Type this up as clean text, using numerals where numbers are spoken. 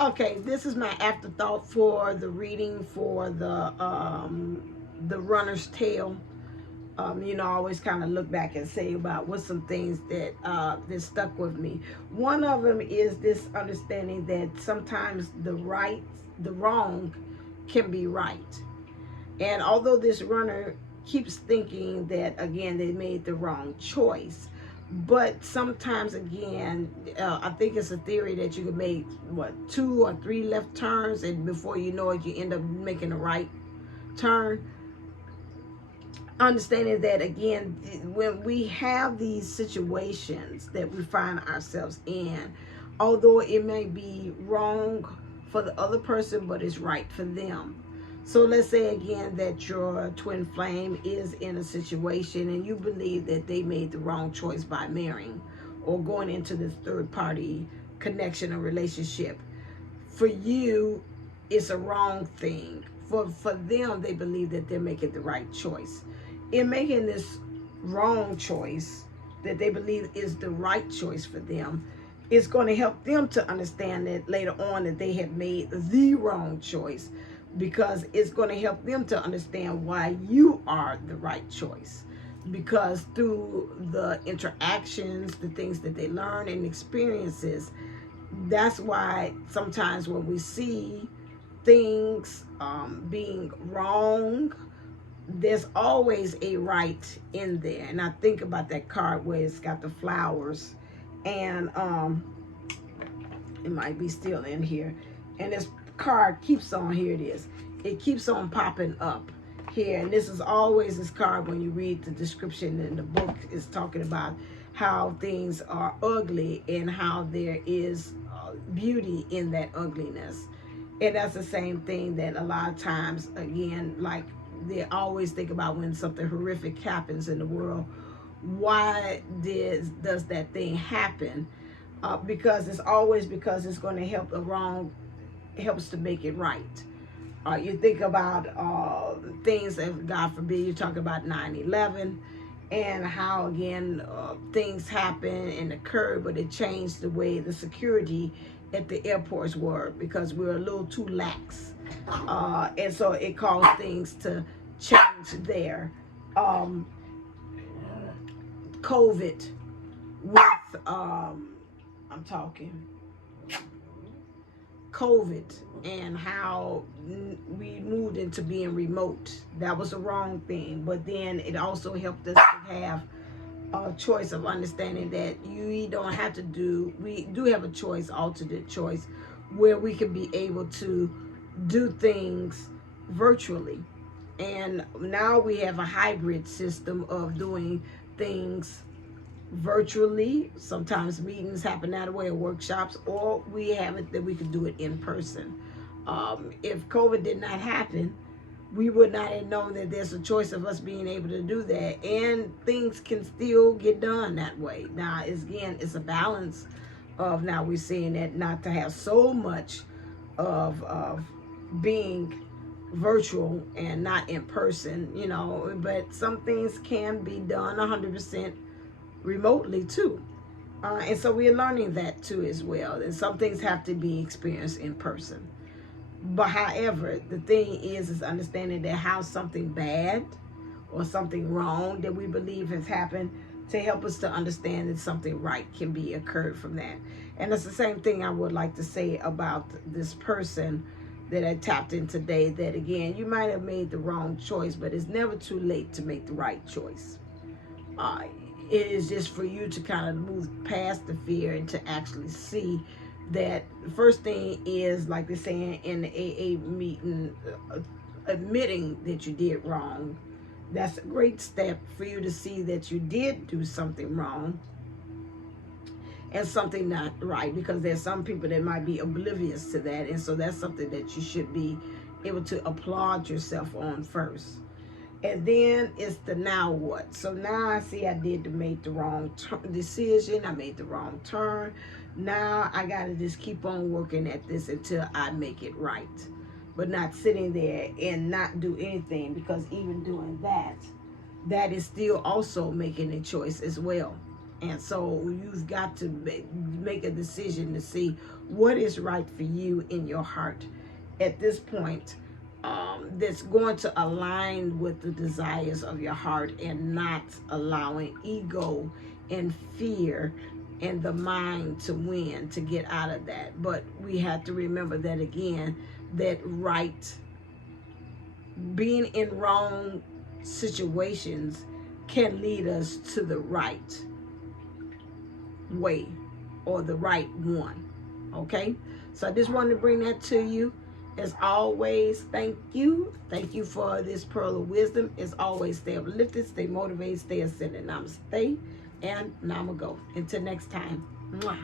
Okay, this is my afterthought for the reading for the runner's tale. I always kind of look back and say about what's some things that stuck with me. One of them is this understanding that sometimes the wrong can be right. And although this runner keeps thinking that, again, they made the wrong choice, but sometimes, again, I think it's a theory that you could make, what, 2 or 3 left turns, and before you know it, you end up making a right turn. Understanding that, again, when we have these situations that we find ourselves in, although it may be wrong for the other person, but it's right for them. So let's say again that your twin flame is in a situation and you believe that they made the wrong choice by marrying or going into this third party connection or relationship. For you, it's a wrong thing. For them, they believe that they're making the right choice. In making this wrong choice that they believe is the right choice for them, it's going to help them to understand that later on that they have made the wrong choice, because it's going to help them to understand why you are the right choice. Because through the interactions, the things that they learn and experiences, that's why sometimes when we see things being wrong, there's always a right in there. And I think about that card where it's got the flowers, and it might be still in here, and this card keeps on, here it is, it keeps on popping up here. And this is always this card when you read the description in the book, is talking about how things are ugly and how there is beauty in that ugliness. And that's the same thing that a lot of times, again, like they always think about when something horrific happens in the world, why does that thing happen? Because it's always because it's going to help the wrong, helps to make it right. You think about things that, God forbid, you talk about 9/11 and how, again, things happen and occur, but it changed the way the security at the airports were, because we were a little too lax. And so it caused things to change there. COVID with, I'm talking COVID and how we moved into being remote. That was the wrong thing. But then it also helped us to have a choice of understanding that we do have a choice, alternate choice, where we can be able to do things virtually. And now we have a hybrid system of doing things virtually. Sometimes meetings happen that way, or workshops, or we have it that we can do it in person. If COVID did not happen, we would not have known that there's a choice of us being able to do that, and things can still get done that way. Now, it's a balance of, now we're seeing that not to have so much of being virtual and not in person, but some things can be done 100% remotely too. And so we're learning that too as well. And some things have to be experienced in person. But however, the thing is understanding that how something bad or something wrong that we believe has happened, to help us to understand that something right can be occurred from that. And it's the same thing I would like to say about this person that I tapped in today, that again, you might have made the wrong choice, but it's never too late to make the right choice. It is just for you to kind of move past the fear and to actually see that the first thing is, like they're saying in the AA meeting, admitting that you did wrong. That's a great step for you to see that you did do something wrong and something not right, because there's some people that might be oblivious to that. And so that's something that you should be able to applaud yourself on first. And then it's the now what. So now I see I made the wrong decision. I made the wrong turn. Now I got to just keep on working at this until I make it right. But not sitting there and not do anything, because even doing that is still also making a choice as well. And so you've got to make a decision to see what is right for you in your heart at this point, that's going to align with the desires of your heart, and not allowing ego and fear and the mind to win, to get out of that. But we have to remember that again, that being in wrong situations can lead us to the right way, or the right one. Okay, so I just wanted to bring that to you. As always, thank you for this pearl of wisdom. As always, stay uplifted, stay motivated, stay ascended. Namaste and Namago. Until next time. Mwah.